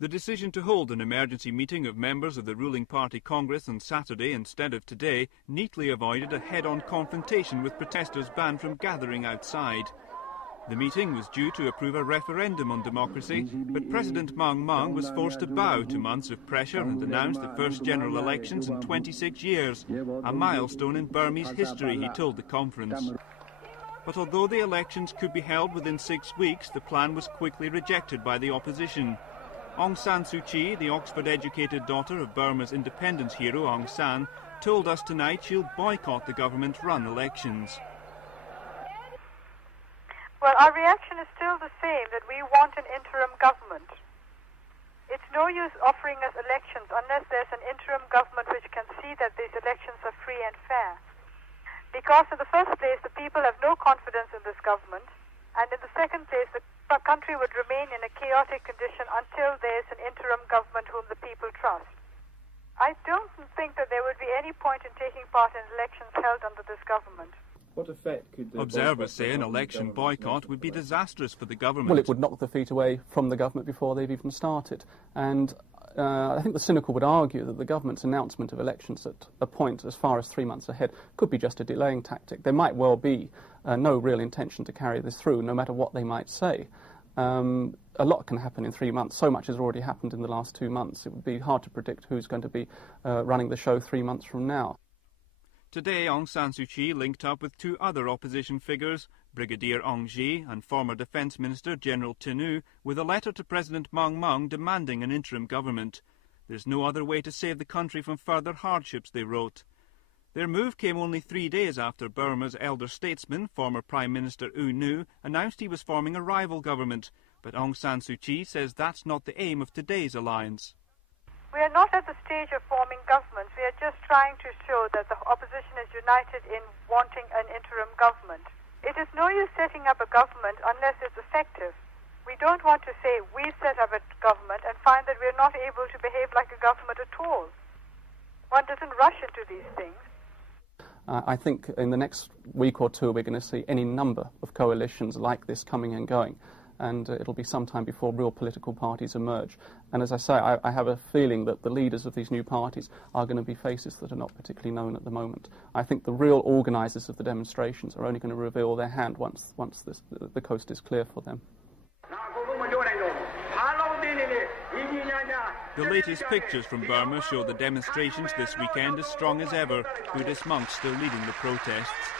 The decision to hold an emergency meeting of members of the ruling party Congress on Saturday instead of today neatly avoided a head-on confrontation with protesters banned from gathering outside. The meeting was due to approve a referendum on democracy, but President Maung Maung was forced to bow to months of pressure and announce the first general elections in 26 years, a milestone in Burmese history, he told the conference. But although the elections could be held within 6 weeks, the plan was quickly rejected by the opposition. Aung San Suu Kyi, the Oxford-educated daughter of Burma's independence hero Aung San, told us tonight she'll boycott the government-run elections. Well, our reaction is still the same, that we want an interim government. It's no use offering us elections unless there's an interim government which can see that these elections are free and fair. Because in the first place, the people have no confidence in this government, and in the second place, the country would remain in a chaotic condition until there's an interim government whom the people trust. I don't think that there would be any point in taking part in elections held under this government. What effect could the Observers say an election boycott would be disastrous for the government. Well, it would knock the feet away from the government before they've even started. And I think the cynical would argue that the government's announcement of elections at a point as far as 3 months ahead could be just a delaying tactic. There might well be no real intention to carry this through, no matter what they might say. A lot can happen in 3 months. So much has already happened in the last 2 months. It would be hard to predict who's going to be running the show 3 months from now. Today, Aung San Suu Kyi linked up with two other opposition figures, Brigadier Aung Ji and former Defence Minister General Tinu, with a letter to President Maung Maung demanding an interim government. There's no other way to save the country from further hardships, they wrote. Their move came only 3 days after Burma's elder statesman, former Prime Minister U Nu, announced he was forming a rival government, but Aung San Suu Kyi says that's not the aim of today's alliance. We are not at the stage of forming governments. We are just trying to show that the opposition is united in wanting an interim government. It is no use setting up a government unless it's effective. We don't want to say we set up a government and find that we're not able to behave like a government at all. One doesn't rush into these things. I think in the next week or two we're going to see any number of coalitions like this coming and going. And it'll be some time before real political parties emerge. And as I say, I have a feeling that the leaders of these new parties are going to be faces that are not particularly known at the moment. I think the real organisers of the demonstrations are only going to reveal their hand once the coast is clear for them. The latest pictures from Burma show the demonstrations this weekend as strong as ever, Buddhist monks still leading the protests.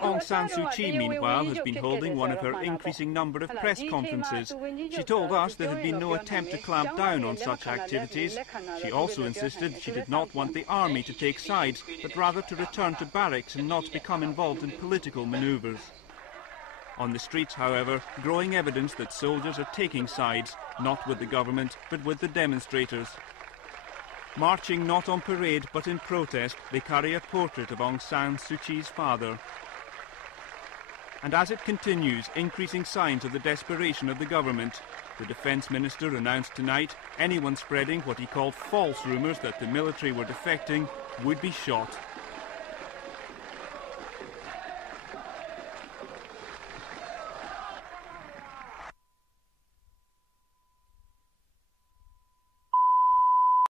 Aung San Suu Kyi, meanwhile, has been holding one of her increasing number of press conferences. She told us there had been no attempt to clamp down on such activities. She also insisted she did not want the army to take sides, but rather to return to barracks and not become involved in political manoeuvres. On the streets, however, growing evidence that soldiers are taking sides, not with the government, but with the demonstrators. Marching not on parade, but in protest, they carry a portrait of Aung San Suu Kyi's father. And as it continues, increasing signs of the desperation of the government. The Defence Minister announced tonight anyone spreading what he called false rumours that the military were defecting would be shot.